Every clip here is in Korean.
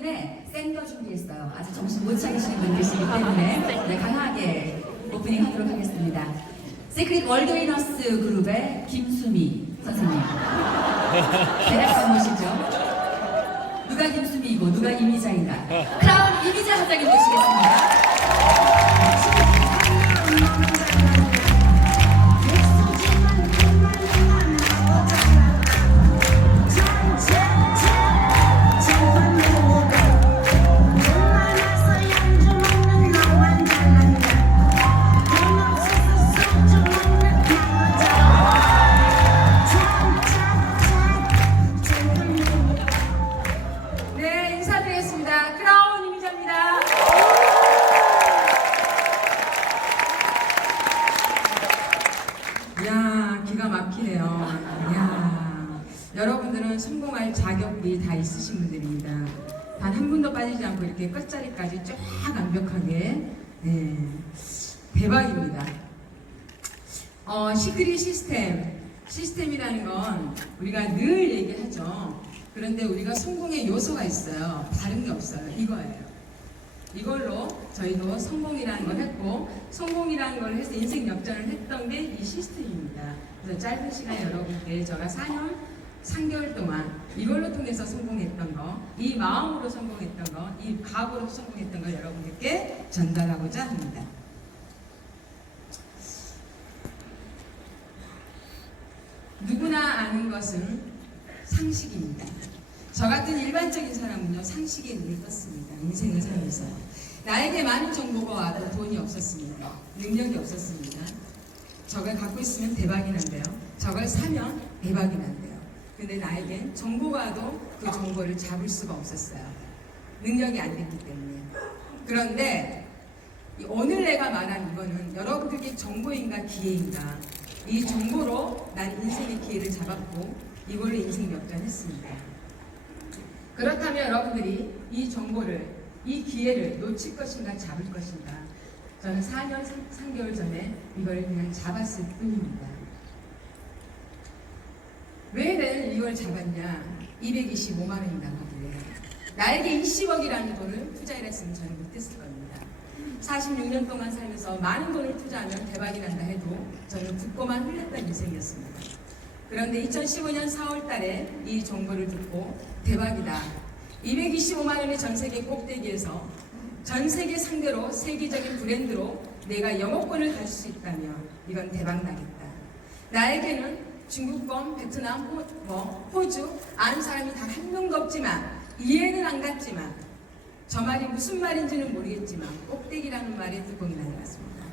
때문에 센더 준비했어요. 아직 정신 못 차리시는 분들이시기 때문에 네, 강하게 오프닝 하도록 하겠습니다. 시크릿 월드위너스 그룹의 김수미 선생님. 대략 보시죠. 누가 김수미이고 누가 이미자인가. 크라운 이미자 선생님 모시겠습니다. 이야, 기가 막히네요. 이야, 여러분들은 성공할 자격이 다 있으신 분들입니다. 단 한 분도 빠지지 않고 이렇게 끝자리까지 쫙 완벽하게. 네, 대박입니다. 시크릿 시스템이라는 건 우리가 늘 얘기하죠. 그런데 우리가 성공의 요소가 있어요. 다른 게 없어요. 이거예요. 이걸로 저희도 성공이라는 걸 했고, 성공이라는 걸 해서 인생 역전을 했던 게 이 시스템입니다. 그래서 짧은 시간 여러분께 제가 4년 3개월 동안 이걸로 통해서 성공했던 거, 이 마음으로 성공했던 거, 이 각오로 성공했던 거 여러분들께 전달하고자 합니다. 누구나 아는 것은 상식입니다. 저 같은 일반적인 사람은요, 상식에 눈을 떴습니다. 인생을 살면서. 나에게 많은 정보가 와도 돈이 없었습니다. 능력이 없었습니다. 저걸 갖고 있으면 대박이 난대요. 저걸 사면 대박이 난대요. 근데 나에겐 정보가 와도 그 정보를 잡을 수가 없었어요. 능력이 안 됐기 때문에. 그런데 오늘 내가 말한 이거는 여러분들께 정보인가 기회인가, 이 정보로 난 인생의 기회를 잡았고 이걸로 인생 역전했습니다. 그렇다면 여러분들이 이 정보를, 이 기회를 놓칠 것인가 잡을 것인가? 저는 4년 3개월 전에 이걸 그냥 잡았을 뿐입니다. 왜 내가 이걸 잡았냐? 225만 원이 나가길래 나에게 20억이라는 돈을 투자를 했으면 저는 못했을 겁니다. 46년 동안 살면서 많은 돈을 투자하면 대박이 난다 해도 저는 붓고만 흘렸던 인생이었습니다. 그런데 2015년 4월 달에 이 정보를 듣고 대박이다. 225만 원의 전세계 꼭대기에서 전세계 상대로 세계적인 브랜드로 내가 영업권을 가질 수 있다면 이건 대박 나겠다. 나에게는 중국권, 베트남, 호주 아는 사람이 단 한 명도 없지만 이해는 안 갔지만 저 말이 무슨 말인지는 모르겠지만 꼭대기라는 말에 뚜껑이 날아갔습니다.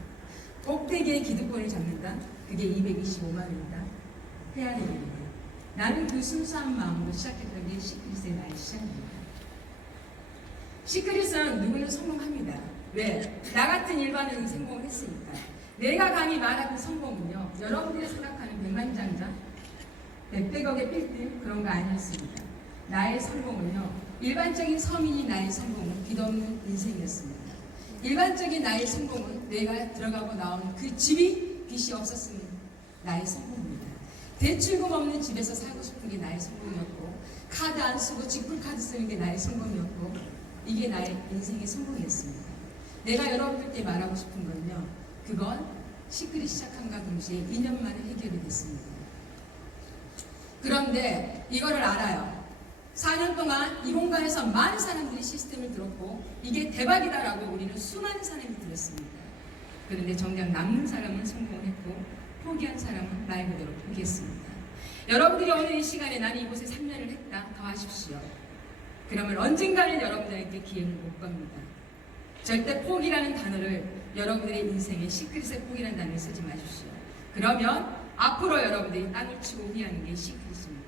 꼭대기에 기득권을 잡는다? 그게 225만 원이다. 해야 됩니다. 나는 그 순수한 마음으로 시작했던 게 시크릿의 나의 시작입니다. 시크릿은 누구는 성공합니다. 왜? 나 같은 일반인이 성공을 했으니까. 내가 감히 말하는 성공은요, 여러분들이 생각하는 백만장자, 백백억의 빌딩 그런 거 아니었습니다. 나의 성공은요, 일반적인 서민이 나의 성공은 빚없는 인생이었습니다. 일반적인 나의 성공은 내가 들어가고 나온 그 집이 빚이 없었으면 나의 성공입니다. 대출금 없는 집에서 살고 싶은 게 나의 성공이었고, 카드 안 쓰고 직불카드 쓰는 게 나의 성공이었고, 이게 나의 인생의 성공이었습니다. 내가 여러분들께 말하고 싶은 건요, 그건 시크릿 시작함과 동시에 2년 만에 해결이 됐습니다. 그런데 이거를 알아요. 4년 동안 이 공간에서 많은 사람들이 시스템을 들었고 이게 대박이다라고 우리는 수많은 사람이 들었습니다. 그런데 정작 남는 사람은 성공을 했고 포기한 사람은 말 그대로 포기했습니다. 여러분들이 오늘 이 시간에 나는 이곳에 3년을 했다 더 하십시오. 그러면 언젠가는 여러분들에게 기회를 못 겁니다. 절대 포기라는 단어를 여러분들의 인생에 시크릿의 포기라는 단어를 쓰지 마십시오. 그러면 앞으로 여러분들이 땅을 치고 후회하는 게 시크릿입니다.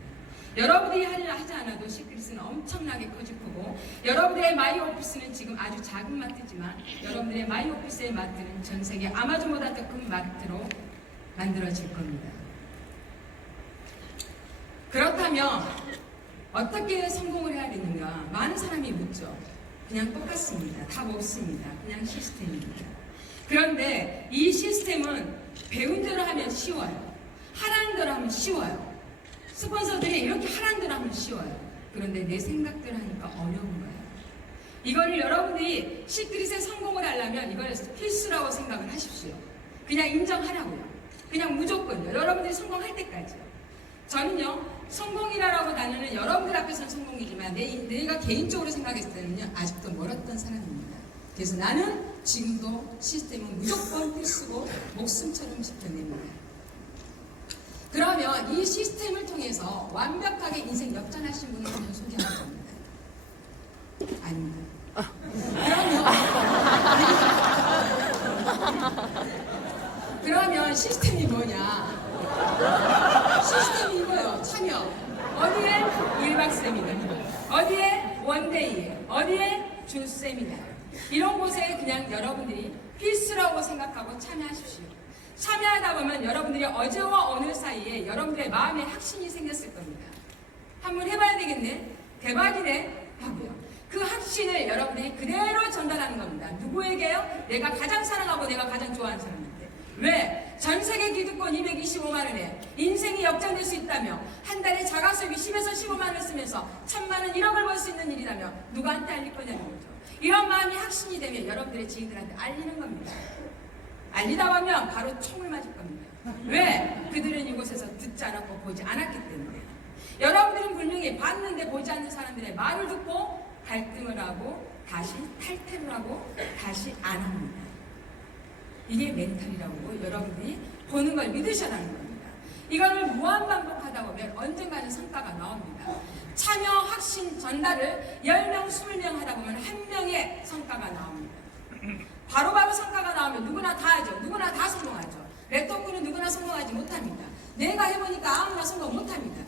여러분들이 하지 않아도 시크릿은 엄청나게 커질 거고, 여러분들의 마이 오피스는 지금 아주 작은 마트지만 여러분들의 마이 오피스의 마트는 전 세계 아마존보다 더 큰 마트로 만들어질 겁니다. 그렇다면 어떻게 성공을 해야 되는가? 많은 사람이 묻죠. 그냥 똑같습니다. 답 없습니다. 그냥 시스템입니다. 그런데 이 시스템은 배운 대로 하면 쉬워요. 하라는 대로 하면 쉬워요. 스폰서들이 이렇게 하라는 대로 하면 쉬워요. 그런데 내 생각대로 하니까 어려운 거예요. 이거를 여러분들이 시크릿의 성공을 하려면 이걸 필수라고 생각을 하십시오. 그냥 인정하라고요. 그냥 무조건요. 여러분들이 성공할 때까지요. 저는요, 성공이라고 단어는 여러분들 앞에서는 성공이지만 내가 개인적으로 생각했을 때는요, 아직도 멀었던 사람입니다. 그래서 나는 지금도 시스템은 무조건 필수고 목숨처럼 지켜냅니다. 그러면 이 시스템을 통해서 완벽하게 인생 역전하신 분을 한번 소개할 겁니다. 아닙니다. 그러면 시스템이 뭐냐? 시스템이 이거요. 참여. 어디에? 1박 세미나. 어디에? 원데이. 어디에? 주 세미나. 이런 곳에 그냥 여러분들이 필수라고 생각하고 참여하십시오. 참여하다 보면 여러분들이 어제와 오늘 사이에 여러분들의 마음에 확신이 생겼을 겁니다. 한번 해봐야 되겠네. 대박이네. 하고요. 그 확신을 여러분들이 그대로 전달하는 겁니다. 누구에게요? 내가 가장 사랑하고 내가 가장 좋아하는 사람인데. 왜? 전 세계 기득권 225만 원에 인생이 역전될 수 있다며, 한 달에 자가수입이 10에서 15만 원을 쓰면서 1000만 원 1억을 벌 수 있는 일이라며 누구한테 알릴 거냐는 거죠. 이런 마음이 확신이 되면 여러분들의 지인들한테 알리는 겁니다. 알리다 보면 바로 총을 맞을 겁니다. 왜? 그들은 이곳에서 듣지 않았고 보지 않았기 때문에. 여러분들은 분명히 봤는데 보지 않는 사람들의 말을 듣고 갈등을 하고 다시 탈퇴를 하고 다시 안 합니다. 이게 멘탈이라고 여러분들이 보는 걸 믿으셔야 하는 겁니다. 이거를 무한반복하다 보면 언젠가는 성과가 나옵니다. 참여 확신 전달을 10명, 20명 하다 보면 1명의 성과가 나옵니다. 바로바로 성과가 나오면 누구나 다 하죠. 누구나 다 성공하죠. 레토크는 누구나 성공하지 못합니다. 내가 해보니까 아무나 성공 못합니다.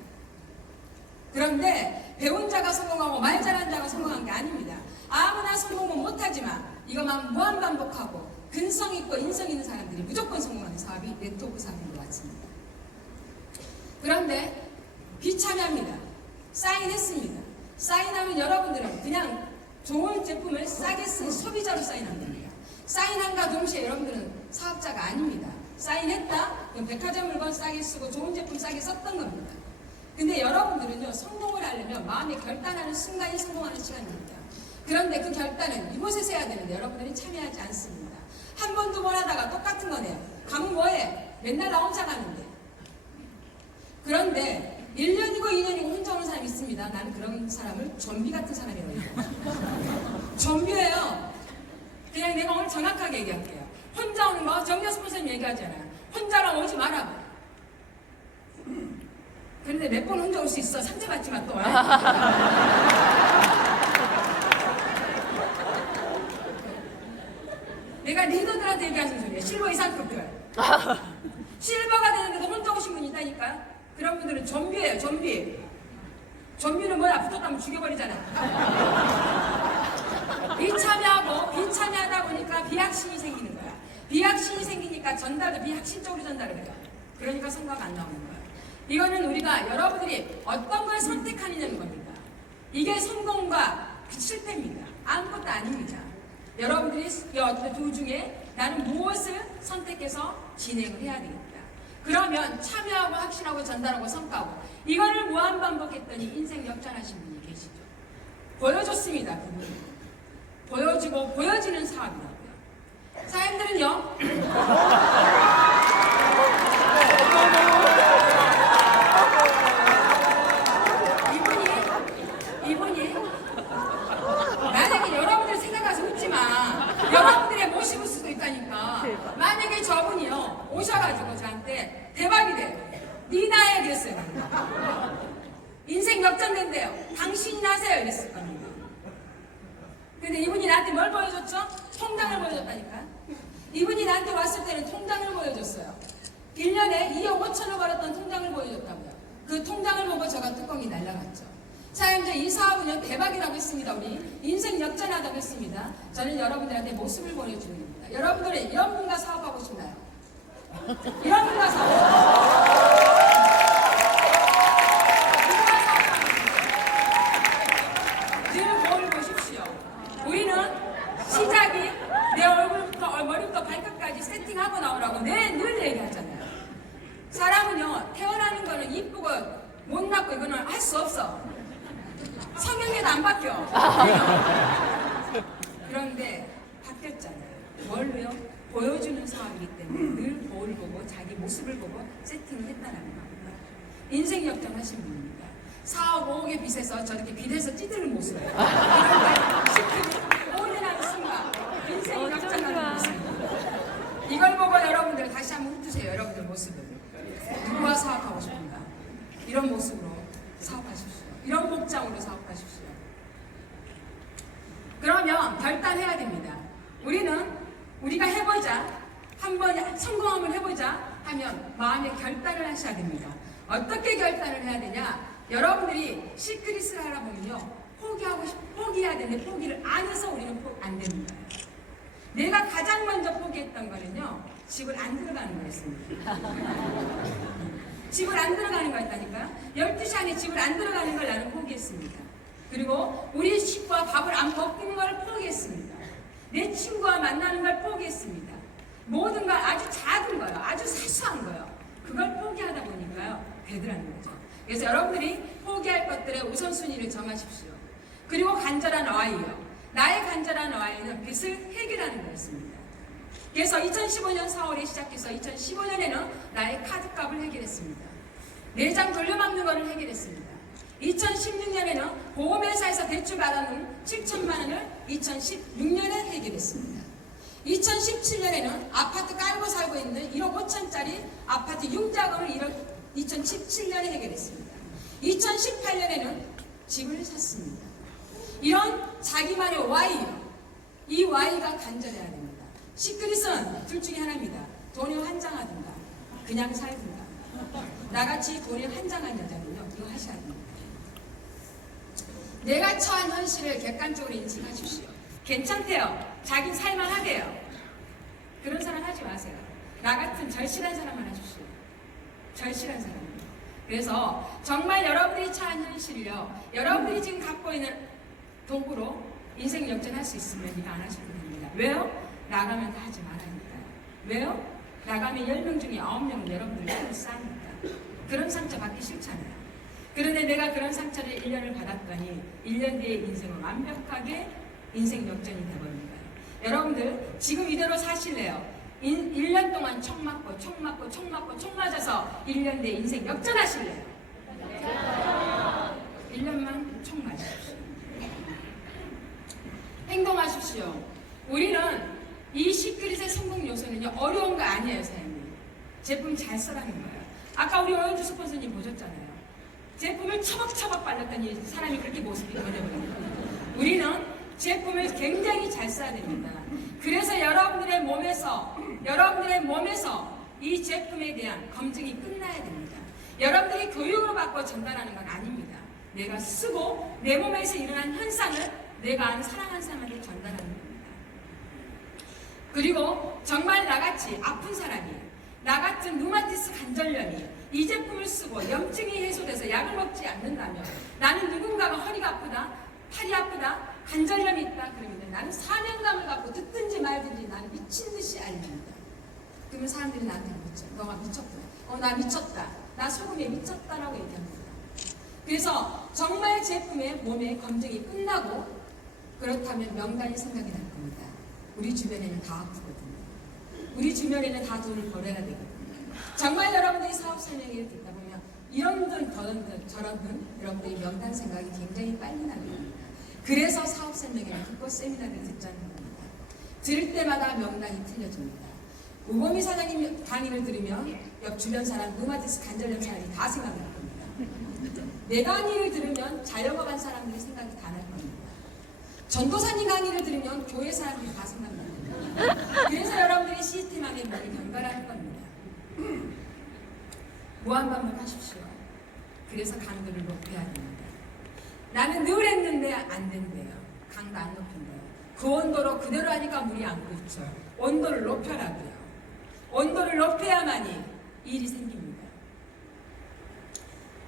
그런데 배운 자가 성공하고 말 잘한 자가 성공한 게 아닙니다. 아무나 성공은 못하지만 이것만 무한반복하고 근성 있고 인성 있는 사람들이 무조건 성공하는 사업이 네트워크 사업인 것 같습니다. 그런데 비참합니다. 사인했습니다. 사인하면 여러분들은 그냥 좋은 제품을 싸게 쓴 소비자로 사인한 겁니다. 사인함과 동시에 여러분들은 사업자가 아닙니다. 사인했다? 그럼 백화점 물건 싸게 쓰고 좋은 제품 싸게 썼던 겁니다. 근데 여러분들은요, 성공을 하려면 마음에 결단하는 순간이 성공하는 시간입니다. 그런데 그 결단은 이곳에서 해야 되는데 여러분들이 참여하지 않습니다. 한 번, 두 번 하다가 똑같은 거네요. 가면 뭐해? 맨날 나 혼자 가는데. 그런데 1년이고 2년이고 혼자 오는 사람이 있습니다. 나는 그런 사람을 좀비 같은 사람이라고 해요. 좀비예요. 그냥 내가 오늘 정확하게 얘기할게요. 혼자 오는 거 정여 스폰서님 얘기하잖아요. 혼자랑 오지 말아봐. 그런데 몇 번 혼자 올 수 있어. 상처받지만 또 와요. 내가 리더들한테 얘기하는 소리예요. 실버 이상급들. 실버가 되는데도 혼자 오신 분이 있다니까요. 그런 분들은 좀비예요. 좀비. 좀비는 뭐야? 붙었다면 죽여버리잖아. 비참여하다 보니까 비확신이 생기는 거야. 비확신이 생기니까 전달도 비확신적으로 전달을 해요. 그러니까 성과가 안 나오는 거야. 이거는 우리가 여러분들이 어떤 걸 선택하느냐는 겁니다. 이게 성공과 실패입니다. 아무것도 아닙니다. 여러분들이 이 어떤 도중에 나는 무엇을 선택해서 진행을 해야 되겠다. 그러면 참여하고 확신하고 전달하고 성과하고 이거를 무한반복했더니 인생 역전하신 분이 계시죠. 보여줬습니다. 그분이. 보여주고 보여지는 사업이라고요. 사람들은요. 이분이 만약에 여러분들 생각해서 웃지 마. 여러분들의 모습일 수도 있다니까. 만약에 저분이요 오셔가지고 저한테 대박이 돼. 네 나야 그랬어요. 인생 역전된대요. 당신이 나세요 이랬을 겁니다. 근데 이분이 나한테 뭘 보여줬죠? 통장을 보여줬다니까. 이분이 나한테 왔을 때는 통장을 보여줬어요. 1년에 2억 5천을 벌었던 통장을 보여줬다고요. 그 통장을 보고 제가 뚜껑이 날라갔죠. 자, 이제 이 사업은요 대박이라고 했습니다. 우리 인생 역전하다고 했습니다. 저는 여러분들한테 모습을 보여주는 겁니다. 여러분들은 이런 분과 사업하고 싶나요? 이런 분과 사업. 우리는 시작이 내 얼굴부터 머리부터 발끝까지 세팅하고 나오라고 늘 얘기하잖아요. 사람은요 태어나는 거는 이쁘고 못났고 이거는 할 수 없어. 성형에도 안 바뀌어. 모습을 보고 세팅을 했다는 겁니다. 인생 역전하신 분입니다. 4억 5억의 빚에서 저렇게 빚에서 찌드는 모습을 시크릿 5년하는 순간 인생 역전하는 모습. 이걸 보고 여러분들 다시 한번 훑으세요. 여러분들 모습을. 누구와 사업하고 싶은가? 이런 모습으로 사업하십시오. 이런 복장으로 사업하십시오. 그러면 결단해야 됩니다. 우리가 해보자, 한번 성공함을 해보자 하면 마음의 결단을 하셔야 됩니다. 어떻게 결단을 해야 되냐? 여러분들이 시크릿을 하다 보면요, 포기해야 되는데 포기를 안 해서 우리는 안 됩니다. 내가 가장 먼저 포기했던 거는요, 집을 안 들어가는 거였습니다. 집을 안 들어가는 거였다니까요. 12시 안에 집을 안 들어가는 걸 나는 포기했습니다. 그리고 우리 식구와 밥을 안 먹는 걸 포기했습니다. 내 친구와 만나는 걸 포기했습니다. 모든 걸 아주 작은 거요, 아주 사소한 거요. 그걸 포기하다 보니까요, 되더라는 거죠. 그래서 여러분들이 포기할 것들의 우선순위를 정하십시오. 그리고 간절한 어아이요. 나의 간절한 어아이는 빚을 해결하는 거였습니다. 그래서 2015년 4월에 시작해서 2015년에는 나의 카드값을 해결했습니다. 내장 돌려막는 것을 해결했습니다. 2016년에는 보험회사에서 대출 받아놓은 7천만 원을 2016년에 해결했습니다. 2017년에는 아파트 깔고 살고 있는 1억 5천짜리 아파트 융자금을 2017년에 해결했습니다. 2018년에는 집을 샀습니다. 이런 자기만의 Y요. 이 Y가 간절해야 됩니다. 시크릿은 둘 중에 하나입니다. 돈이 환장하든가 그냥 살든가. 나같이 돈이 환장한 여자는요, 이거 하셔야 됩니다. 내가 처한 현실을 객관적으로 인식하십시오. 괜찮대요. 자기 살만하대요. 그런 사람 하지 마세요. 나 같은 절실한 사람만 하십시오. 절실한 사람. 그래서 정말 여러분들이 처한 현실을요, 여러분들이 지금 갖고 있는 도구로 인생 역전할 수 있으면 이거 안 하셔도 됩니다. 왜요? 나가면 다 하지 말라니까요. 왜요? 나가면 10명 중에 9명은 여러분들 힘을 싸니까. 그런 상처 받기 싫잖아요. 그런데 내가 그런 상처를 1년을 받았더니 1년 뒤에 인생은 완벽하게 인생 역전이 되버립니다. 여러분들 지금 이대로 사실래요? 1년 동안 총 맞고 총 맞아서 1년 뒤에 인생 역전하실래요? 1년만 총 맞으십시오. 행동하십시오. 우리는 이 시크릿의 성공 요소는요, 어려운 거 아니에요, 사장님. 제품 잘 써라는 거예요. 아까 우리 오연주 스폰서님 보셨잖아요. 제품을 처벅처벅 발랐더니 사람이 그렇게 모습이 변해버린 거예요. 우리는 제품을 굉장히 잘 써야 됩니다. 그래서 여러분들의 몸에서 이 제품에 대한 검증이 끝나야 됩니다. 여러분들이 교육을 받고 전달하는 건 아닙니다. 내가 쓰고 내 몸에서 일어난 현상을 내가 아는 사랑하는 사람한테 전달하는 겁니다. 그리고 정말 나같이 아픈 사람이, 나같은 루마티스 관절염이 이 제품을 쓰고 염증이 해소돼서 약을 먹지 않는다면, 나는 누군가가 허리가 아프다, 팔이 아프다, 관절염이 있다 그러면 나는 사명감을 갖고 듣든지 말든지 나는 미친 듯이 알립니다. 그러면 사람들이 나한테 묻죠. 너가 미쳤다. 나 미쳤다. 나 소금에 미쳤다라고 얘기합니다. 그래서 정말 제품의 몸의 검증이 끝나고, 그렇다면 명단이 생각이 날 겁니다. 우리 주변에는 다 아프거든요. 우리 주변에는 다 돈을 벌어야 되거든요. 정말 여러분들이 사업 설명회를 듣다 보면 이런 돈 저런 돈 여러분들이 명단 생각이 굉장히 빨리 납니다. 그래서 사업 설명회를 듣고 세미나를 듣자는 겁니다. 들을 때마다 명단이 틀려집니다. 우범희 사장님 강의를 들으면 옆 주변 사람, 루마티스 관절염 사람이 다 생각날 겁니다. 내 강의를 들으면 자영업 한 사람들이 생각이 다 날 겁니다. 전도사님 강의를 들으면 교회 사람들이 다 생각납니다. 그래서 여러분들이 시스템 안에 머리 변발할 겁니다. 무한반복하십시오. 그래서 강도를 높여야 됩니다. 나는 늘 했는데 안 된대요. 강도 안 높인대요. 그 온도로 그대로 하니까 물이 안 끓죠. 온도를 높여라고요. 온도를 높여야만이 일이 생깁니다.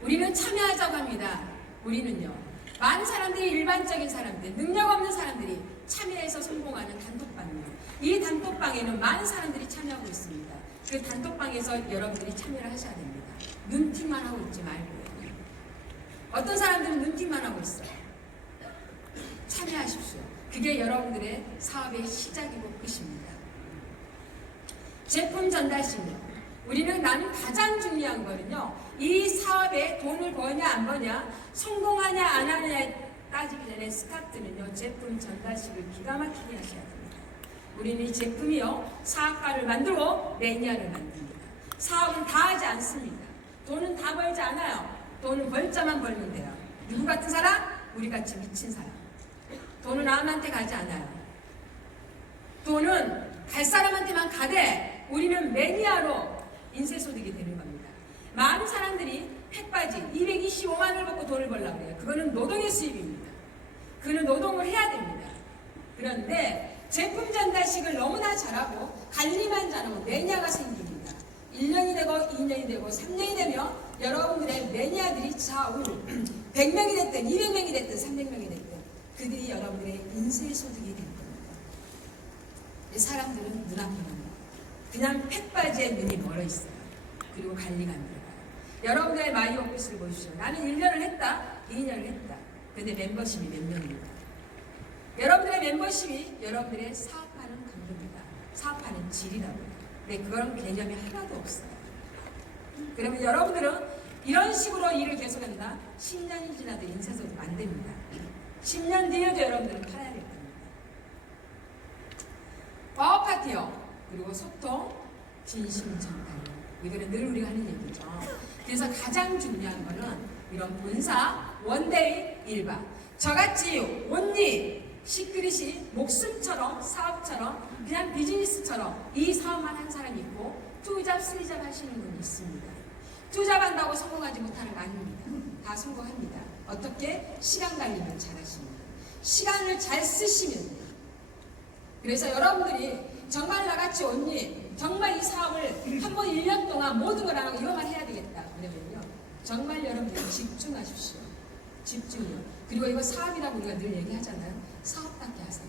우리는 참여하자고 합니다. 우리는요, 많은 사람들이, 일반적인 사람들, 능력 없는 사람들이 참여해서 성공하는 단톡방이요. 이 단톡방에는 많은 사람들이 참여하고 있습니다. 그 단톡방에서 여러분들이 참여를 하셔야 됩니다. 눈팅만 하고 있지 말고요. 어떤 사람들은 눈팅만 하고 있어요. 참여하십시오. 그게 여러분들의 사업의 시작이고 끝입니다. 제품 전달심이요. 나는 가장 중요한 거는요, 이 사업에 돈을 버냐 안 버냐, 성공하냐 안 하냐에 따지기 전에 스타트는요, 제품 전달식을 기가 막히게 하셔야 됩니다. 우리는 이 제품이요, 사업가를 만들고 매니아를 만듭니다. 사업은 다 하지 않습니다. 돈은 다 벌지 않아요. 돈은 벌자만 벌면 돼요. 누구 같은 사람? 우리 같이 미친 사람. 돈은 남한테 가지 않아요. 돈은 갈 사람한테만 가되 우리는 매니아로 인쇄소득이 되는 겁니다. 많은 사람들이 팩바지 225만 원을 받고 돈을 벌려고 해요. 그거는 노동의 수입입니다. 그는 노동을 해야 됩니다. 그런데 제품 전달식을 너무나 잘하고 관리만 잘하면 매니아가 생깁니다. 1년이 되고 2년이 되고 3년이 되면 여러분들의 매니아들이 좌우 100명이 됐든 200명이 됐든 300명이 됐든 그들이 여러분들의 인쇄소득이 될 겁니다. 사람들은 눈앞에만 그냥 팩바지에 눈이 멀어 있어요. 그리고 관리가 안 들어가요. 여러분들의 마이 오피스를 보십시오. 나는 1년을 했다, 2년을 했다. 근데 멤버십이 몇 명입니다. 여러분들의 멤버십이 여러분들의 사업하는 강도입니다. 사업하는 질이라고요. 근데 그런 개념이 하나도 없어요. 그러면 여러분들은 이런 식으로 일을 계속한다. 10년이 지나도 인쇄소득 안 됩니다. 10년 뒤에도 여러분들은 팔아야 될 겁니다. 파워 파티요. 그리고 소통, 진심 전달. 이거는 늘 우리가 하는 얘기죠. 그래서 가장 중요한 거는 이런 본사, 원데이, 일박. 저같이 온리, 시크릿이 목숨처럼, 사업처럼, 그냥 비즈니스처럼 이 사업만 한 사람이 있고 투잡, 쓰리잡 하시는 분이 있습니다. 투잡한다고 성공하지 못하는 거 아닙니다. 다 성공합니다. 어떻게? 시간 관리를 잘 하십니다. 시간을 잘 쓰시면 돼요. 그래서 여러분들이 정말 나같이 언니 정말 이 사업을 한번 1년 동안 모든 걸 안 하고 이것만 해야 되겠다 그러면요 정말 여러분들이 집중하십시오. 집중요. 그리고 이거 사업이라고 우리가 늘 얘기하잖아요. 사업답게 하세요.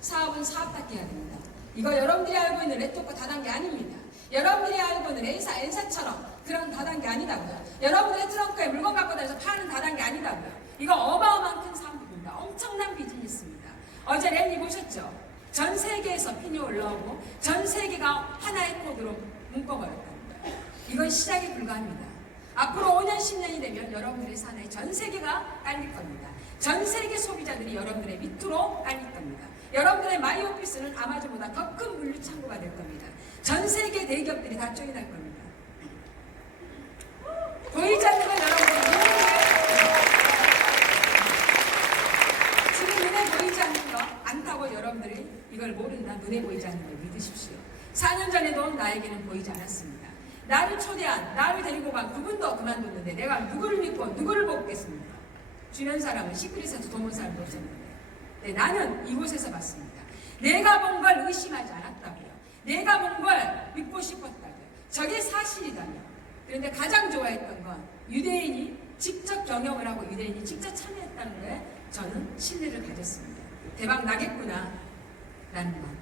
사업은 사업답게 해야 됩니다. 이거 여러분들이 알고 있는 레토코 다단계 아닙니다. 여러분들이 알고 있는 N사처럼 그런 다단계 아니다고요. 여러분들의 트렁크에 물건 갖고 다녀서 파는 다단계 아니다고요. 이거 어마어마한 큰 사업입니다. 엄청난 비즈니스입니다. 어제 랠리 보셨죠? 전 세계에서 핀이 올라오고 전 세계가 하나의 코드로 묶어버렸다는 거예요. 이건 시작에 불과합니다. 앞으로 5년, 10년이 되면 여러분들의 산에 전 세계가 깔릴 겁니다. 전 세계 소비자들이 여러분들의 밑으로 깔릴 겁니다. 여러분들의 마이오피스는 아마존보다 더 큰 물류 창고가 될 겁니다. 전 세계 대기업들이 다 쪼인할 겁니다. 보이지 않는 건 여러분들이 지금 눈에 보이지 않는 거 않다고 여러분들이 이걸 모른다. 눈에 보이지 않는 걸 믿으십시오. 4년 전에도 나에게는 보이지 않았습니다. 나를 초대한, 나를 데리고 간 그분도 그만뒀는데 내가 누구를 믿고 누구를 뽑겠습니까? 주변 사람은 시크릿에서 돈 번 사람도 없었는데 나는 이곳에서 봤습니다. 내가 본 걸 의심하지 않았다고요. 내가 본 걸 믿고 싶었다고요. 저게 사실이다며. 그런데 가장 좋아했던 건 유대인이 직접 경영을 하고 유대인이 직접 참여했다는 거에 저는 신뢰를 가졌습니다. 대박 나겠구나 라는 마음.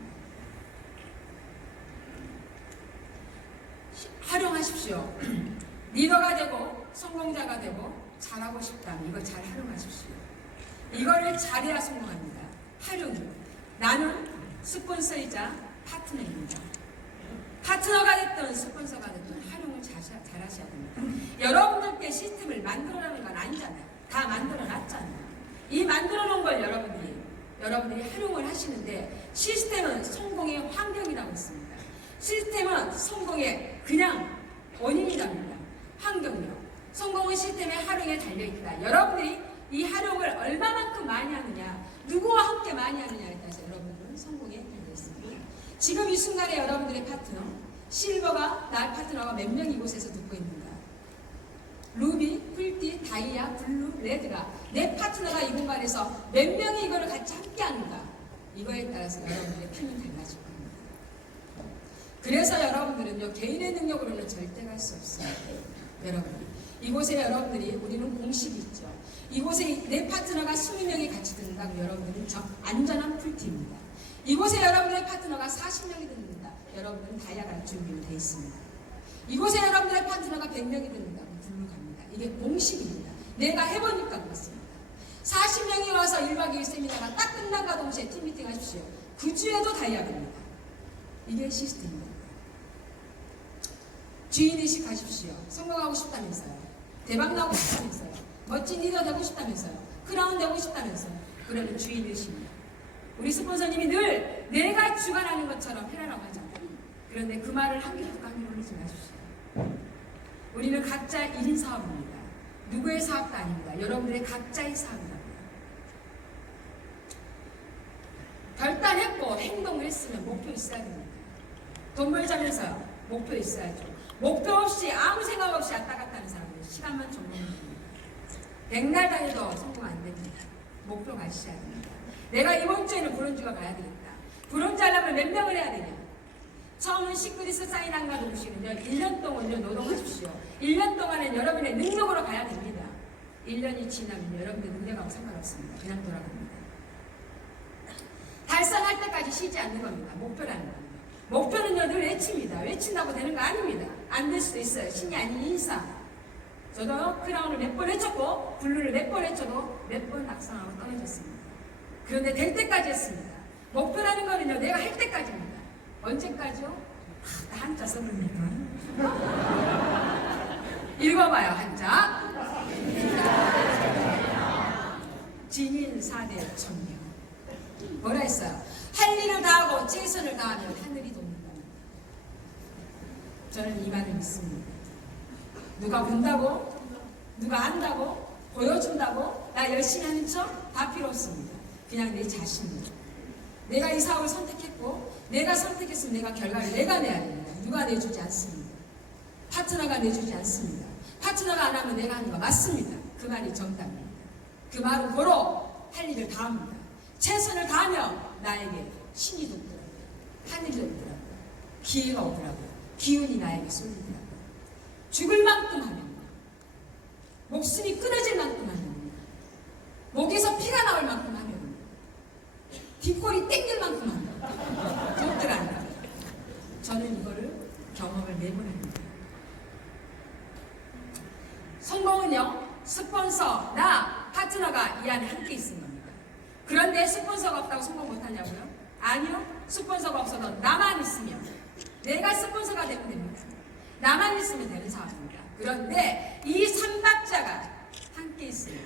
활용하십시오. 리더가 되고 성공자가 되고 잘하고 싶다면 이걸 잘 활용하십시오. 이거를 잘해야 성공합니다. 활용이요. 나는 스폰서이자 파트너입니다. 파트너가 됐든 스폰서가 됐든 활용을 잘 하셔야 됩니다. 여러분들께 시스템을 만들어내는 건 아니잖아요. 다 만들어놨잖아요. 이 만들어놓은 걸 여러분들이 활용을 하시는데 시스템은 성공의 환경이라고 했습니다. 시스템은 성공의 그냥 원인이랍니다. 환경이요. 성공은 시스템의 활용에 달려있다. 여러분들이 이 활용을 얼마만큼 많이 하느냐, 누구와 함께 많이 하느냐에 따라서 여러분들은 성공에 달려있습니다. 지금 이 순간에 여러분들의 파트너, 실버가, 나의 파트너가 몇 명 이곳에서 듣고 있는가? 루비, 풀티, 다이아, 블루, 레드가 내 파트너가 이 공간에서 몇 명이 이거를 같이 함께 하는가? 이거에 따라서 여러분들의 힘은 달라질 겁니다. 그래서 여러분들은요, 개인의 능력으로는 절대 갈 수 없어요. 여러분, 이곳에 여러분들이, 우리는 공식이 있죠. 이곳에 내 파트너가 20명이 같이 듣는다고 여러분들은 안전한 풀티입니다. 이곳에 여러분들의 파트너가 40명이 듣는다. 여러분들은 다이아가 준비되어 있습니다. 이곳에 여러분들의 파트너가 100명이 듣는다고 블루 갑니다. 이게 공식입니다. 내가 해보니까 그렇습니다. 40명이 와서 1박 2일 세미나가 딱 끝난과 동시에 팀미팅 하십시오. 그 주에도 다이아입니다. 이게 시스템입니다. 주인의식 하십시오. 성공하고 싶다면서요. 대박 나고 싶다면서요. 멋진 리더 되고 싶다면서요. 크라운 되고 싶다면서요. 그러면 주인의식입니다. 우리 스폰서님이 늘 내가 주관하는 것처럼 해라라고 하잖아요. 그런데 그 말을 한 개도 깜짝 놀라지 마십시오. 우리는 각자 1인 사업입니다. 누구의 사업도 아닙니다. 여러분들의 각자의 사업이랍니다. 결단했고 행동을 했으면 목표 있어야 됩니다. 돈 벌자면서요. 목표 있어야죠. 목표 없이 아무 생각 없이 왔다 갔다 하는 사람은 시간만 정리하면 됩니다. 백날 다녀도 성공 안 됩니다. 목표 가지셔야 됩니다. 내가 이번 주에는 브론즈가 가야 되겠다. 브론즈 하려면 몇 명을 해야 되냐? 처음은 시크릿 사인한 가 누구시는요? 1년 동안요 노동하십시오. 1년 동안은 여러분의 능력으로 가야 됩니다. 1년이 지나면 여러분의 능력하고 상관없습니다. 그냥 돌아갑니다. 달성할 때까지 쉬지 않는 겁니다. 목표라는 겁니다. 목표는요 늘 외칩니다. 외친다고 되는 거 아닙니다. 안 될 수도 있어요. 신이 아닌 인상. 저도 크라운을 몇 번 외쳤고 블루를 몇 번 외쳐도 몇 번 낙상하고 떨어졌습니다. 그런데 될 때까지 했습니다. 목표라는 거는요 내가 할 때까지입니다. 언제까지요? 나 한자 써봅니까? 읽어봐요 한자. 진인 4대 천명. 뭐라 했어요? 할 일을 다하고 최선을 다하면 하늘이 돕는다. 저는 이 말을 믿습니다. 누가 본다고? 누가 안다고? 보여준다고? 나 열심히 하는 척? 다 필요 없습니다. 그냥 내 자신입니다. 내가 이 사업을 선택했고 내가 선택했으면 내가 결과를 내가 내야 됩니다. 누가 내주지 않습니다. 파트너가 내주지 않습니다. 파트너가 안 하면 내가 하는 거 맞습니다. 그 말이 정답입니다. 그 말은 고로 할 일을 다 합니다. 최선을 다하면 나에게 신이 돕더라고요. 하늘이 돕더라고요. 기회가 오더라고요. 기운이 나에게 쏠리더라고요. 죽을 만큼 하면 목숨이 끊어질 만큼 하면 목에서 피가 나올 만큼 하면 뒷골이 땡길 만큼 하면 돕더랍니다. 저는 이거를 경험을 매번 합니다. 성공은요 스폰서, 나, 파트너가 이 안에 함께 있는 겁니다. 그런데 스폰서가 없다고 성공 못하냐고요? 아니요. 스폰서가 없어도 나만 있으면 내가 스폰서가 되면 됩니다. 나만 있으면 되는 사업입니다. 그런데 이 3박자가 함께 있으면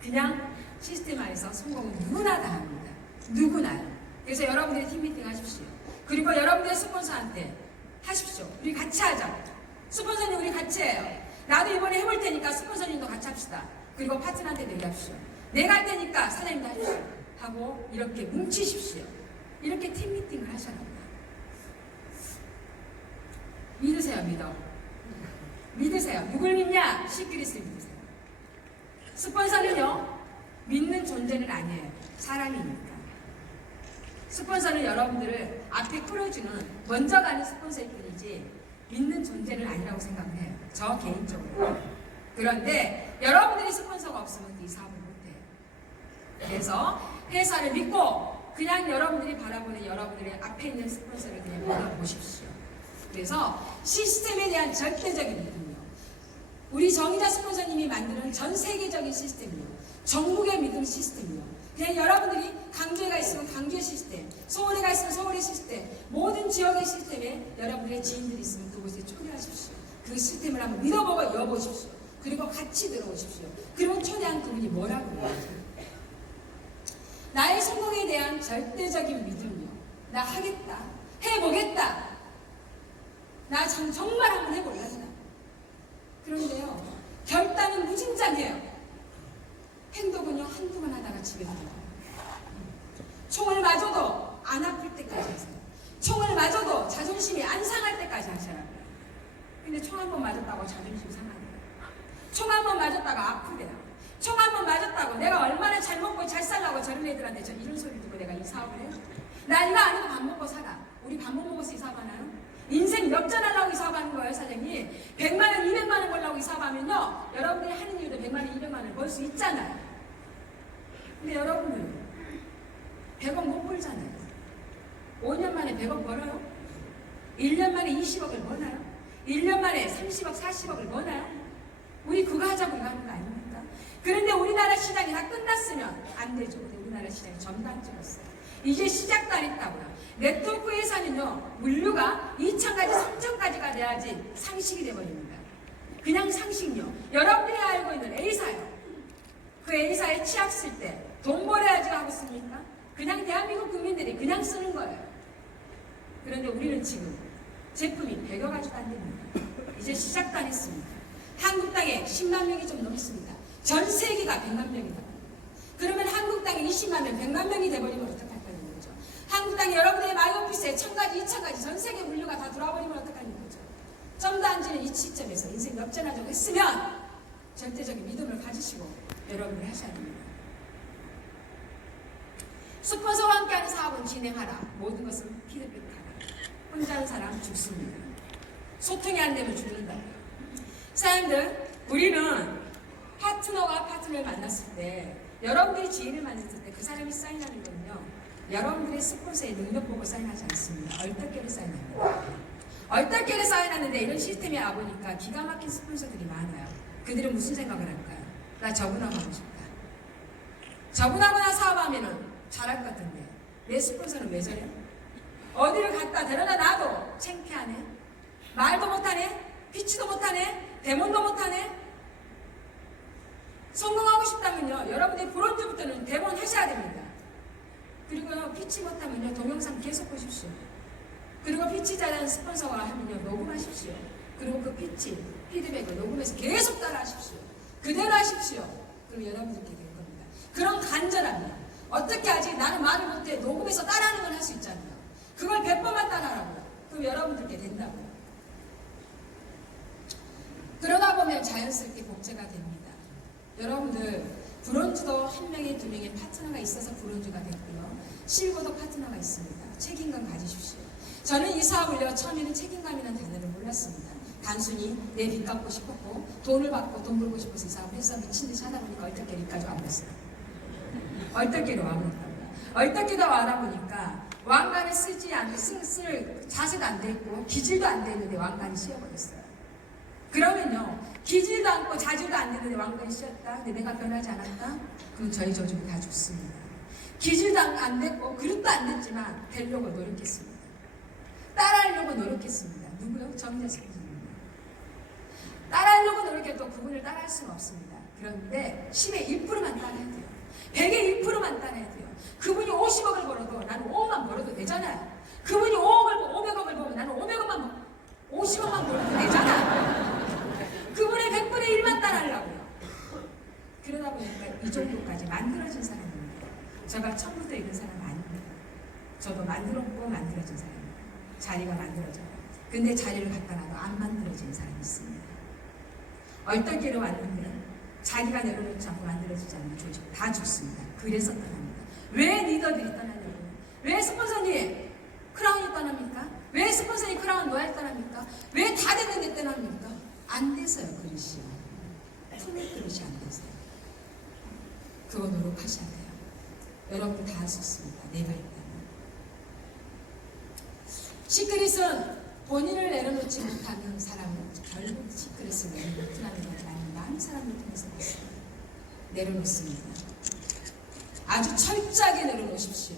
그냥 시스템 안에서 성공은 누구나 다 합니다. 누구나요. 그래서 여러분들이 팀미팅 하십시오. 그리고 여러분들의 스폰서한테 하십시오. 우리 같이 하자. 스폰서님 우리 같이 해요. 나도 이번에 해볼 테니까 스폰서님도 같이 합시다. 그리고 파트너한테도 얘기합시오. 내가 할 테니까 사장님도 하십시오. 하고 이렇게 뭉치십시오. 이렇게 팀미팅을 하셔야 합니다. 믿으세요. 믿으세요. 누굴 믿냐? 시크릿을 믿으세요. 스폰서는요 믿는 존재는 아니에요. 사람이니까. 스폰서는 여러분들을 앞에 끌어주는 먼저 가는 스폰서일 뿐이지 믿는 존재는 아니라고 생각을 해요. 저 개인적으로. 그런데 여러분들이 스폰서가 없으면 이 사업을 못해요. 그래서 회사를 믿고 그냥 여러분들이 바라보는 여러분들의 앞에 있는 스폰서를 그냥 바라보십시오. 그래서 시스템에 대한 절대적인 믿음이요. 우리 정의자 스폰서님이 만드는 전 세계적인 시스템이요. 전국의 믿음 시스템이요. 그냥 여러분들이 강주에가 있으면 강주의 시스템, 서울에가 있으면 서울의 시스템, 모든 지역의 시스템에 여러분들의 지인들이 있으면 그곳에 초대하십시오. 그 시스템을 한번 믿어보고 여보십시오. 그리고 같이 들어오십시오. 그러면 초대한 그분이 뭐라고 해요? 나의 성공에 대한 절대적인 믿음이요. 나 하겠다. 해보겠다. 나 정말 한번 해볼란다. 그런데요, 결단은 무진장해요. 행동은요, 한두 번 하다가 집에 가요. 총을 맞아도 안 아플 때까지 하세요. 총을 맞아도 자존심이 안 상할 때까지 하셔라고요. 근데 총 한 번 맞았다고 자존심 상하네요. 총 한 번 맞았다가 아프대요. 총 한 번 맞았다고 내가 얼마나 잘 먹고 잘 살라고 저런 애들한테 저 이런 소리 듣고 내가 이 사업을 해요? 나 이거 안 해도 밥 먹고 살아. 우리 밥 못 먹어서 이 사업하나요? 인생 역전하려고 이 사업하는 거예요, 사장님. 100만 원, 200만 원 벌려고 이 사업하면요, 여러분들이 하는 일도 100만 원, 200만 원 벌 수 있잖아요. 근데 여러분들 100억 못 벌잖아요. 5년 만에 100억 벌어요? 1년 만에 20억을 버나요? 1년 만에 30억, 40억을 버나요? 우리 그거 하자고 이거 하는 거 아닙니까? 그런데 우리나라 시장이 다 끝났으면 안 되죠. 근데 우리나라 시장이 전반 찍었어요. 이제 시작도 안 했다고요. 네트워크에서는요, 물류가 2천까지 3천까지가 돼야지 상식이 돼버립니다. 그냥 상식요. 여러분들이 알고 있는 A사요. 그 A사에 취약 쓸 때 돈 벌어야지 하고 씁니까? 그냥 대한민국 국민들이 그냥 쓰는 거예요. 그런데 우리는 지금 제품이 100여 가지도 안 됩니다. 이제 시작도 안 했습니다. 한국 땅에 10만 명이 좀 넘습니다. 전 세계가 100만 명이다. 그러면 한국 땅에 20만 명, 100만 명이 돼버리면 어떡할 거냐는 거죠. 한국 땅에 여러분들의 마이오피스에 1000가지, 2000가지 전 세계 물류가 다 들어와버리면 어떡하는 거죠. 점도 안 지는 이 시점에서 인생 역전하자고 했으면 절대적인 믿음을 가지시고 여러분을 하셔야 됩니다. 스폰서와 함께하는 사업은 진행하라. 모든 것은 피드백하라. 혼자 하는 사람 죽습니다. 소통이 안 되면 죽는다고요. 사람들, 우리는 파트너가 파트너를 만났을 때, 여러분들이 지인을 만났을 때 그 사람이 사인하는 건요, 여러분들의 스폰서의 능력 보고 사인하지 않습니다. 얼떨결에 사인합니다. 얼떨결에 사인하는데 이런 시스템이 와보니까 기가 막힌 스폰서들이 많아요. 그들은 무슨 생각을 할까요? 나 저분하고 하고 싶다. 저분하고나 사업하면은 잘할 것 같은데 내 스폰서는 왜 저래? 어디를 갖다 데려다 놔도 창피하네. 말도 못하네. 피치도 못하네. 대본도 못하네. 성공하고 싶다면요, 여러분들이 브론즈부터는 대본 하셔야 됩니다. 그리고요, 피치 못하면요, 동영상 계속 보십시오. 그리고 피치 잘하는 스폰서가 하면요, 녹음하십시오. 그리고 그 피치, 피드백을 녹음해서 계속 따라 하십시오. 그대로 하십시오. 그럼 여러분들께 될 겁니다. 그런 간절함이요. 어떻게 하지? 나는 말을 못해. 녹음해서 따라하는 건 할 수 있잖아요. 그걸 100번만 따라하라고요. 그럼 여러분들께 된다고요. 그러다 보면 자연스럽게 복제가 됩니다. 여러분들, 브론즈도 한 명의 두 명의 파트너가 있어서 브론즈가 됐고요. 실버도 파트너가 있습니다. 책임감 가지십시오. 저는 이 사업을요, 처음에는 책임감이라는 단어를 몰랐습니다. 단순히 내 빚 갚고 싶었고, 돈을 받고 돈 벌고 싶어서 이 사업을 해서 미친듯이 하다 보니까 얼떨결에 여기까지 와버렸어요. 얼떨결에 와버렸다고요. 얼떨결에 와보니까 왕관을 쓸 자세도 안 돼 있고 기질도 안 돼 있는데 왕관이 씌어버렸어요. 그러면요, 기질도 않고 자질도 안 되는데 왕관이 씌었다. 근데 내가 변하지 않았다. 그럼 저희 조직이 다 죽습니다. 기질도 안 됐고 그릇도 안 됐지만 되려고 노력했습니다. 따라하려고 노력했습니다. 누구요? 정자식 교수입니다. 따라하려고 노력해도 그분을 따라할 수는 없습니다. 그런데 10의 1%만 따라야 돼요. 100의 1%만 따라야 돼요. 그분이 50억을 벌어도 나는 5억만 벌어도 되잖아요. 그분이 500억을 벌면 나는 500억만 50억만 벌어도 되잖아. 그분의 100분의 1만 따라하려고요. 그러다 보니까 이 정도까지 만들어진 사람입니다. 제가 처음부터 이런 사람 아닙니다. 저도 만들었고 만들어진 사람입니다. 자리가 만들어져요. 근데 자리를 갖다 놔도 안 만들어진 사람이 있습니다. 얼떨결에 왔는데 자기가 내려놓지 않고 만들어지지 않는 조직 다 죽습니다. 그래서 떠납니다. 왜 리더들이 떠나냐고요? 왜 스폰서님 크라운이 떠납니까? 왜 스폰서님 크라운 노예를 떠납니까? 왜 다 됐는데 떠납니까? 안 돼서요, 그릇이요. 품을 그릇이 안 돼서요. 그거 노력하셔야 돼요. 여러분도 다 할 수 있습니다. 내가 있다면. 시크릿은 본인을 내려놓지 못하는 사람은 결국 시크릿을 내려놓으라는 걸 나는 많은 사람을 통해서 봤습니다. 내려놓습니다. 아주 철저하게 내려놓으십시오.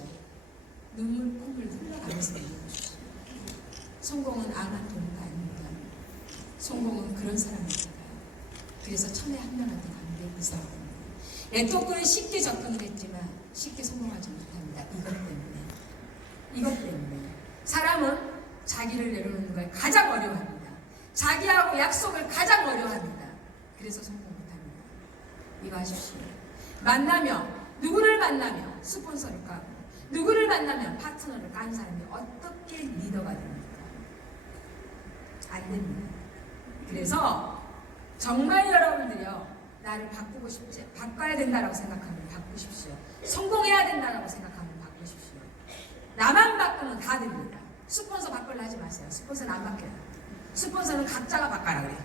눈물, 콧물 흘러가면서 내려놓으십시오. 성공은 암한 도구가 아닙니다. 성공은 그런 사람입니다. 그래서 천에 한 명한테 가는 게 그 사람입니다. 네트워크는 쉽게 접근을 했지만 쉽게 성공하지 못합니다. 이것 때문에. 사람은 자기를 내려놓는 걸 가장 어려워합니다. 자기하고 약속을 가장 어려워합니다. 그래서 성공 못합니다. 이거 하십시오. 누구를 만나며 스폰서를 까고 누구를 만나면 파트너를 깐 사람이 어떻게 리더가 됩니까? 안 됩니다. 그래서 정말 여러분들이요, 나를 바꾸고 싶지, 바꿔야 된다라고 생각하면 바꾸십시오. 성공해야 된다라고 생각하면 바꾸십시오. 나만 바꾸면 다 됩니다. 스폰서 바꾸려 하지 마세요. 스폰서는 안 바뀌어요. 스폰서는 각자가 바꿔라 그래.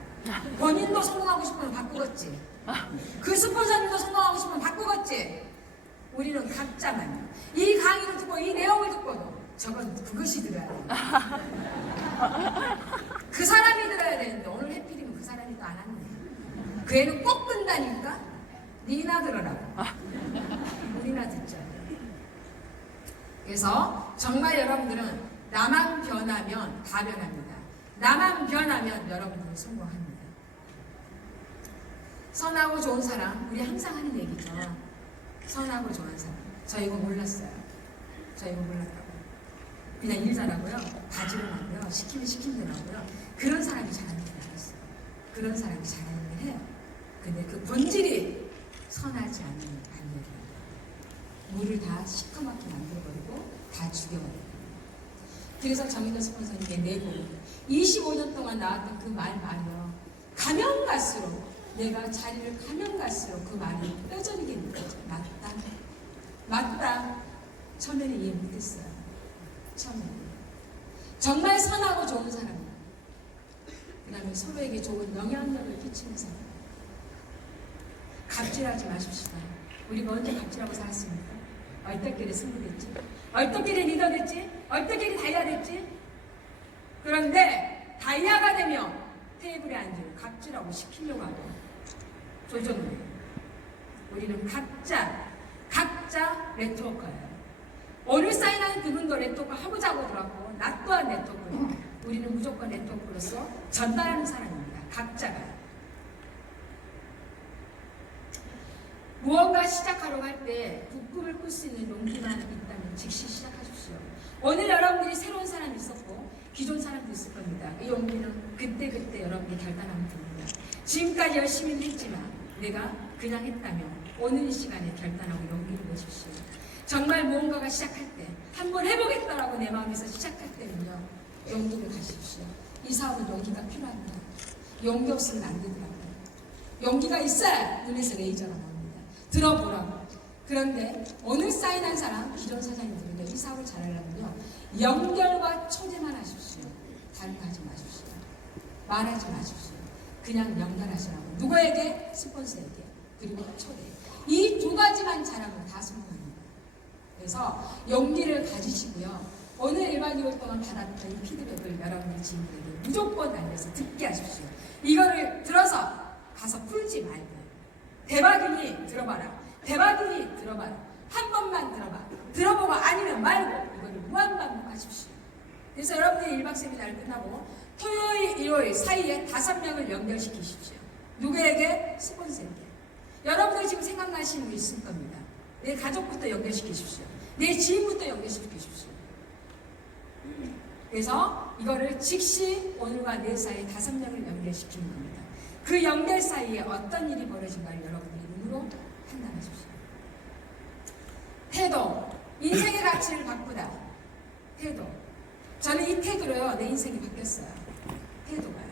본인도 성공하고 싶으면 바꾸겠지. 그 스폰서님도 성공하고 싶으면 바꾸겠지. 우리는 각자만요. 이 강의를 듣고 이 내용을 듣고도 저건 그것이 들어야 돼요. 그 사람이 들어야 되는데 오늘 해필이면 그 사람이 또 안 왔네. 그 애는 꼭 끈다니까. 니나 들어라고. 우리나 듣죠. 그래서 정말 여러분들은 나만 변하면 다 변합니다. 나만 변하면 여러분들은 성공합니다. 선하고 좋은 사람, 우리 항상 하는 얘기죠. 선하고 좋은 사람. 저 이거 몰랐어요. 저 이거 몰랐다고. 그냥 일 잘하고요. 바지를 하고요. 시키면 시킨다고요. 그런 사람이 잘하는 줄 알았어요. 그런 사람이 잘하는 일 해요. 근데 그 본질이 선하지 않은 일이에요. 물을 다 시커멓게 만들어버리고 다 죽여버려요. 그래서 정인호 스폰서님의 내고 25년 동안 나왔던 그 말이요. 가면 갈수록 내가 자리를 가면 갈수록 그 말이 뼈저리게 느껴져. 맞다. 맞다. 처음에는 이해 못했어요. 처음에는. 정말 선하고 좋은 사람. 그 다음에 서로에게 좋은 영향력을 끼치는 사람. 갑질하지 마십시오. 우리 먼저 갑질하고 살았습니까? 얼떨결에 승부됐지? 얼떨결에 리더 됐지? 얼떨결에 다이아 됐지? 그런데 다이아가 되면 테이블에 앉을 갑질하고 시키려고 하고 조정을. 우리는 각자 네트워커예요. 오늘 사인하는 그분도 네트워크 하고자 하고 들어왔고 나 또한 네트워크. 우리는 무조건 네트워크로서 전달하는 사람입니다. 각자가. 무언가 시작하려고 할 때 꿈을 꿀 수 있는 용기만 있다면 즉시 시작하십시오. 오늘 여러분들이 새로운 사람이 있었고 기존 사람도 있을 겁니다. 이 용기는 그때그때 여러분이 결단하면 됩니다. 지금까지 열심히 했지만 내가 그냥 했다면 오늘 이 시간에 결단하고 용기를 내십시오. 정말 무언가가 시작할 때 한번 해보겠다라고 내 마음에서 시작할 때는요. 용기를 가십시오. 이 사업은 용기가 필요합니다. 용기 없으면 안 되더라고요. 용기가 있어야 눈에서 레이저가 나옵니다. 들어보라고. 그런데 오늘 사인한 사람, 기존 사장님들은요. 이 사업을 잘하려면요. 연결과 초대만 하십시오. 다른 거 하지 마십시오. 말하지 마십시오. 그냥 연결하시라고. 누구에게? 스폰서에게. 그리고 초대. 이 두 가지만 잘하면 다 성공합니다. 그래서 용기를 가지시고요. 오늘 1박 2일 동안 받았던 이 피드백을 여러분의 지인들에게 무조건 알려서 듣게 하십시오. 이거를 들어서 가서 풀지 말고 대박이니 들어봐라. 대박이니 들어봐라. 한 번만 들어봐. 들어보고 아니면 말고 이거를 무한반복하십시오. 그래서 여러분들이 1박 세미나를 끝나고 토요일, 일요일 사이에 5명을 연결시키십시오. 누구에게? 스폰서에게. 여러분들이 지금 생각나시는 게 있을 겁니다. 내 가족부터 연결시키십시오. 내 지인부터 연결시키십시오. 그래서 이거를 즉시 오늘과 내일 사이에 5명을 연결시키는 겁니다. 그 연결 사이에 어떤 일이 벌어진가를 여러분들이 눈으로 판단하십시오. 태도, 인생의 가치를 바꾸다. 태도. 저는 이 태도로요, 내 인생이 바뀌었어요. 태도가요.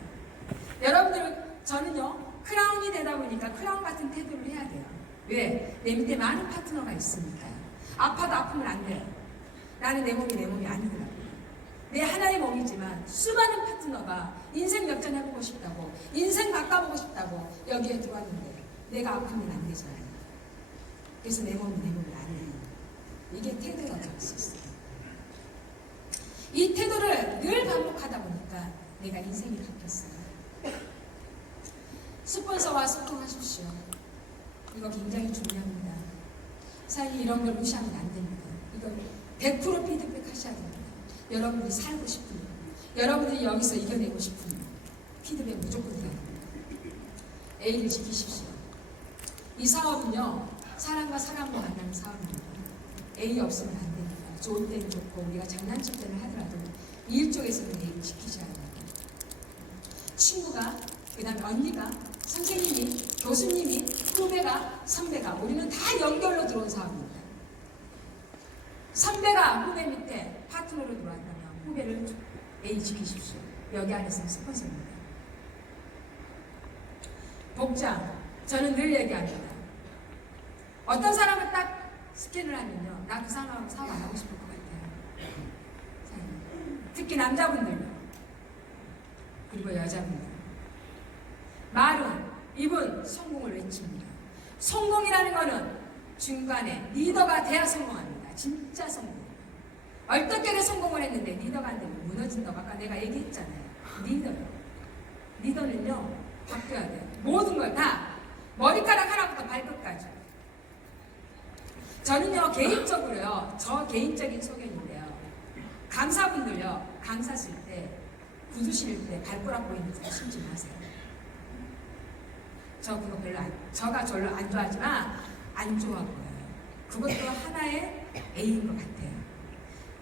여러분들, 저는요, 크라운이 되다 보니까 크라운 같은 태도를 해야 돼요. 왜? 내 밑에 많은 파트너가 있으니까. 아파도 아프면 안 돼요. 나는 내 몸이 아니더라고요. 내 하나의 몸이지만 수많은 파트너가 인생 역전해보고 싶다고, 인생 바꿔보고 싶다고 여기에 들어왔는데 내가 아프면 안 되잖아요. 그래서 내 몸이 아니에요. 이게 태도라고 할 수 있어요. 이 태도를 늘 반복하다 보니까 내가 인생이 바뀌었어요. 스폰서와 소통하십시오. 이거 굉장히 중요합니다. 사실 이런 걸 무시하면 안 됩니다. 이걸 100% 피드백 하셔야 됩니다. 여러분들이 살고 싶은 일, 여러분들이 여기서 이겨내고 싶은 일, 피드백 무조건 해야 됩니다. A를 지키십시오. 이 사업은요, 사람과 사람과 만나는 사업입니다. A 없으면 안 됩니다. 좋을 때는 좋고 우리가 장난칠 때는 하더라도 일 쪽에서는 A 지키셔야 됩니다. 친구가, 그 다음에 언니가, 선생님이, 교수님이, 후배가, 선배가, 우리는 다 연결로 들어온 사업입니다. 선배가 후배 밑에 파트너로 들어왔다면 후배를 A 지키십시오. 여기 안에서는 스폰서입니다. 복장, 저는 늘 얘기합니다. 어떤 사람을 딱 스캔을 하면요, 나 그 사람하고 사업 안 하고 싶을 것 같아요. 특히 남자분들요, 그리고 여자분들. 말은 이분 성공을 외칩니다. 성공이라는 거는 중간에 리더가 돼야 성공합니다. 진짜 성공. 얼떨결에 성공을 했는데 리더가 안 되면 무너진다고 아까 내가 얘기했잖아요. 리더요. 리더는요, 바뀌어야 돼요. 모든 걸 다 머리카락 하나부터 발끝까지. 저는요, 개인적으로요, 저 개인적인 소견인데요. 강사분들요, 강사 쓸 때, 구두 신을 때 발가락 보이는 거 신지 마세요. 저 그거 저가 별로 안 좋아하지만, 안 좋아 보여요. 그것도 하나의 A인 것 같아요.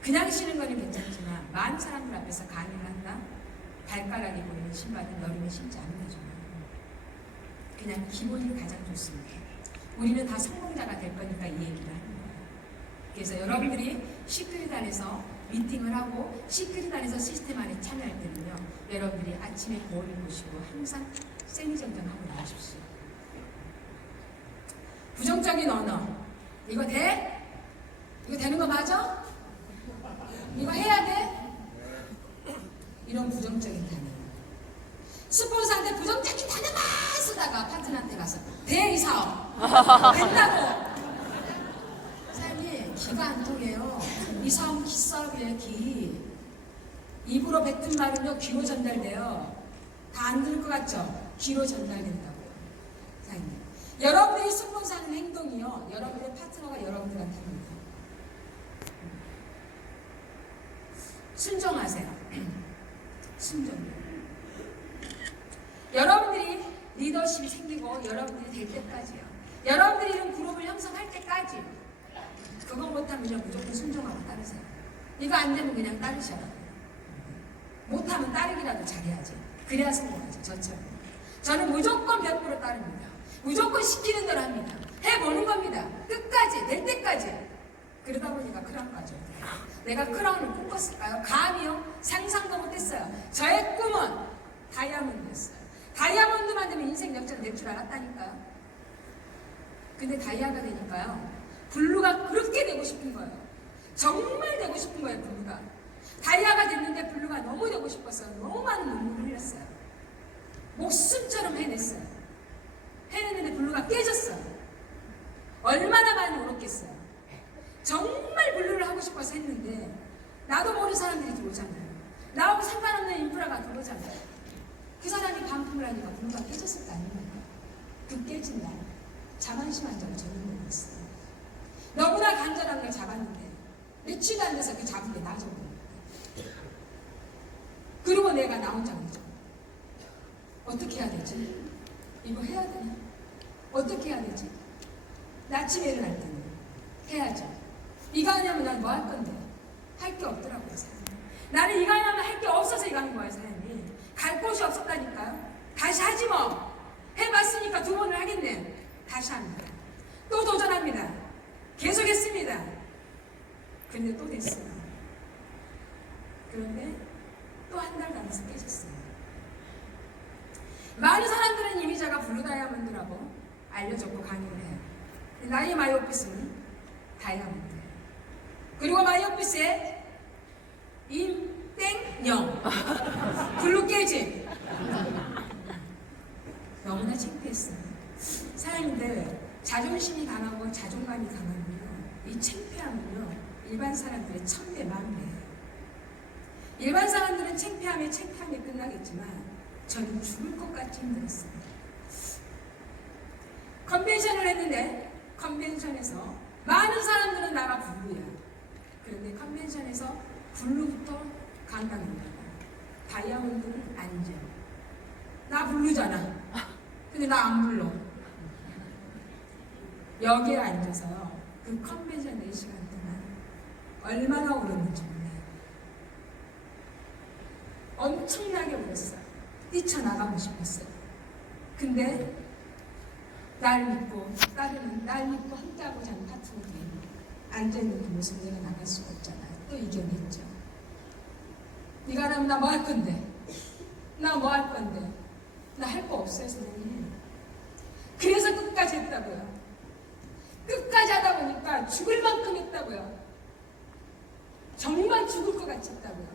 그냥 신는 거는 괜찮지만, 많은 사람들 앞에서 강의를 한다? 발가락이 보이는 신발은 여름에 신지 않는 게 좋아요. 그냥 기본이 가장 좋습니다. 우리는 다 성공자가 될 거니까 이 얘기를 하는 거예요. 그래서 여러분들이 시크릿 안에서 미팅을 하고 시크릿 안에서 시스템 안에 참여할 때는요, 여러분들이 아침에 거울을 보시고 항상 세미정정하고 나오십시오. 부정적인 언어, 이거 돼? 이거 되는 거 맞아? 이거 해야 돼? 이런 부정적인 단어. 스폰서한테 부정적인 단어만 쓰다가 파트너한테 가서 돼, 이 사업 된다고. 사장님, 기가 안 통해요. 이 사업은 기사업이에요. 기. 입으로 뱉은 말은요, 귀로 전달돼요. 다 안 들을 것 같죠? 귀로 전달된다고요. 사장님, 여러분들이 스폰서하는 행동이요, 여러분들의 파트너가 여러분들한테 합니다. 순종하세요. 순종. 여러분들이 리더십이 생기고 여러분들이 될 때까지요. 여러분들이 이런 그룹을 형성할 때까지. 그거 못하면요, 무조건 순종하고 따르세요. 이거 안 되면 그냥 따르셔야 돼요. 못하면 따르기라도 잘해야지. 그래야 성공하죠. 저처럼. 저는 무조건 100% 따릅니다. 무조건 시키는 대로 합니다. 해보는 겁니다. 끝까지, 될 때까지. 그러다 보니까 크라운까지 오더라고요. 내가 크라운을 꿈꿨을까요? 감히요? 상상도 못했어요. 저의 꿈은 다이아몬드였어요. 다이아몬드만 되면 인생 역전 될 줄 알았다니까요. 근데 다이아가 되니까요, 블루가 그렇게 되고 싶은 거예요. 정말 되고 싶은 거예요, 블루가. 다이아가 됐는데 블루가 너무 되고 싶어서 너무 많은 눈물을 흘렸어요. 목숨처럼 해냈어요. 해냈는데 블루가 깨졌어요. 얼마나 많이 울었겠어요. 정말 블루를 하고 싶어서 했는데 나도 모르는 사람들이 들어오잖아요. 나하고 상관없는 인프라가 들어오잖아요. 그 사람이 반품을 하니까 블루가 깨졌을 거 아닙니까? 그 깨진 날 자만심 한 점을 저는 못했어요. 너무나 간절한 걸 잡았는데 며칠 안 돼서 그 잡은 게 나아져버립니다. 그리고 내가 나 혼자 그러죠. 어떻게 해야 되지? 이거 해야 되나? 어떻게 해야 되지? 나 아침에 일어날 때는 해야죠. 이거 하냐면 난 뭐 할 건데? 할 게 없더라고요, 사장님. 나는 이거 하냐면 할 게 없어서 이거 하는 거예요, 사장님. 갈 곳이 없었다니까요. 다시 하지 뭐. 해봤으니까 2번을 하겠네. 다시 합니다. 또 도전합니다. 계속 했습니다. 근데 또 됐어요. 그런데 또 한 달 남아서 깨졌어요. 많은 사람들은 이미 제가 블루 다이아몬드라고 알려줬고 강의를 해요. 나의 마이오피스는 다이아몬드예요. 그리고 마이오피스에 임땡영 블루 깨짐. 너무나 창피했어요. 사장님들, 자존심이 강하고 자존감이 강하면요, 이 창피함은요, 일반 사람들의 1000배, 10,000배예요. 일반 사람들은 창피함에 끝나겠지만 저는 죽을 것 같이 힘들었어요. 컨벤션을 했는데 컨벤션에서 많은 사람들은 나가 블루야. 그런데 컨벤션에서 블루부터 강강입니다. 다이아몬드는 아니죠. 나 블루잖아. 근데 나 안 불러. 여기에 앉아서요, 그 컨벤션 4시간 동안 얼마나 울었는지 몰라요. 엄청나게 울었어요. 뛰쳐나가고 싶었어요. 근데 날 믿고 따르는, 날 믿고 함께하고자 하는 파트너들이 앉아있는 그 모습 내가 나갈 수가 없잖아요. 또 이겨냈죠. 네가 하면 나 뭐 할 건데? 나 뭐 할 건데? 나 할 거 없어요, 선생님. 그래서 끝까지 했다고요. 끝까지 하다 보니까 죽을 만큼 했다고요. 정말 죽을 것 같이 했다고요.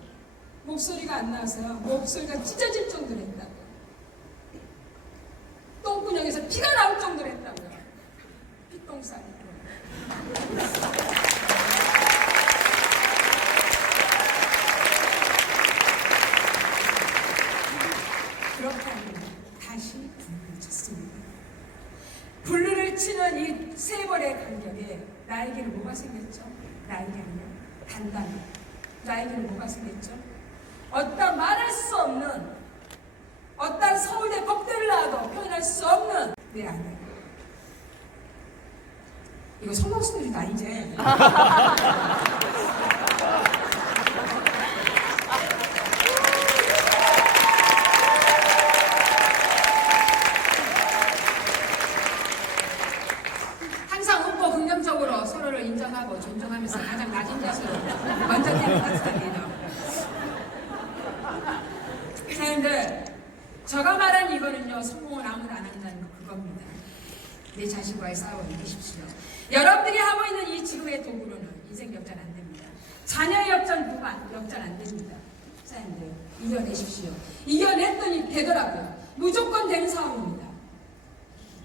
목소리가 안 나와서요, 목소리가 찢어질 정도로 했다고요. 똥구녕에서 피가 나올 정도로 했다고요. 피똥싸기. 그렇게 하면 다시 블루를 쳤습니다. 블루를 치는 이 3번의 간격에 나에게는 나에게는 뭐가 생겼죠? 어떤 말할 수 없는, 어떤 서울대 법대를 나와도 표현할 수 없는 내 아내. 이거 성공스토리다 이제. 항상 웃고 긍정적으로 서로를 인정하고 존중하면서 가장 낮은 자세로 먼저 뛰는 따뜻한 리더. 사람들, 제가 말한 이거는요, 성공을 아무도 안 한다는 그겁니다. 내 자신과의 싸움을 이기십시오. 여러분들이 하고 있는 이 지금의 도구로는 인생 역전 안 됩니다. 자녀 역전, 부관 역전 안 됩니다. 사람들, 이겨내십시오. 이겨냈더니 되더라고요. 무조건 되는 싸움입니다.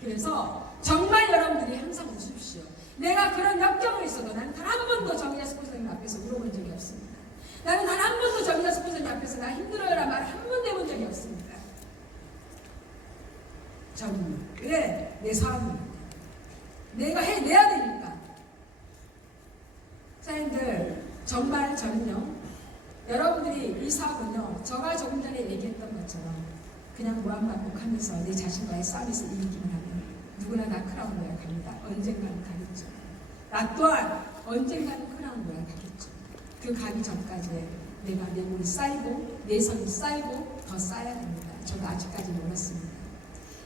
그래서 정말 여러분들이 항상 웃으십시오. 내가 그런 역경을 있어도 나는 단 한 번도 정의자 스포츠님 앞에서 울어본 적이 없습니다. 나는 단 한 번도 정의자 스포츠님 앞에서 나 힘들어요라 말 한 번도 해본 적이 없습니다. 저는 왜? 내 사업입니다. 내가 해내야 되니까. 사람들, 정말 저는요, 여러분들이 이 사업은요, 제가 조금 전에 얘기했던 것처럼 그냥 무한반복하면서 내 자신과의 싸움에서 이기기만 하면 누구나 나 크라운 거야 갑니다. 언젠가는 가겠죠. 나 또한 언젠가는 크라운 거야 가겠죠. 그 가기 전까지 내가 내 몸이 쌓이고 내 성이 쌓이고 더 쌓여야 됩니다. 저도 아직까지 몰랐습니다.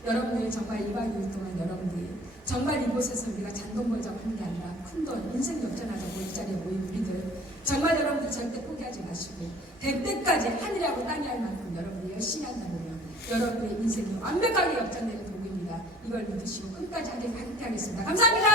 여러분들 정말 2박 2일 동안 여러분들이 정말 이곳에서 우리가 잔돈 벌자고 하는 게 아니라 큰돈 인생 역전하자고 이 자리에 모인 우리들 정말 여러분들 절대 포기하지 마시고 될 때까지 하늘하고 땅이 할 만큼 여러분들이 열심히 한다면 여러분들의 인생이 완벽하게 역전되는 도구입니다. 이걸 믿으시고 끝까지 함께 하겠습니다. 감사합니다.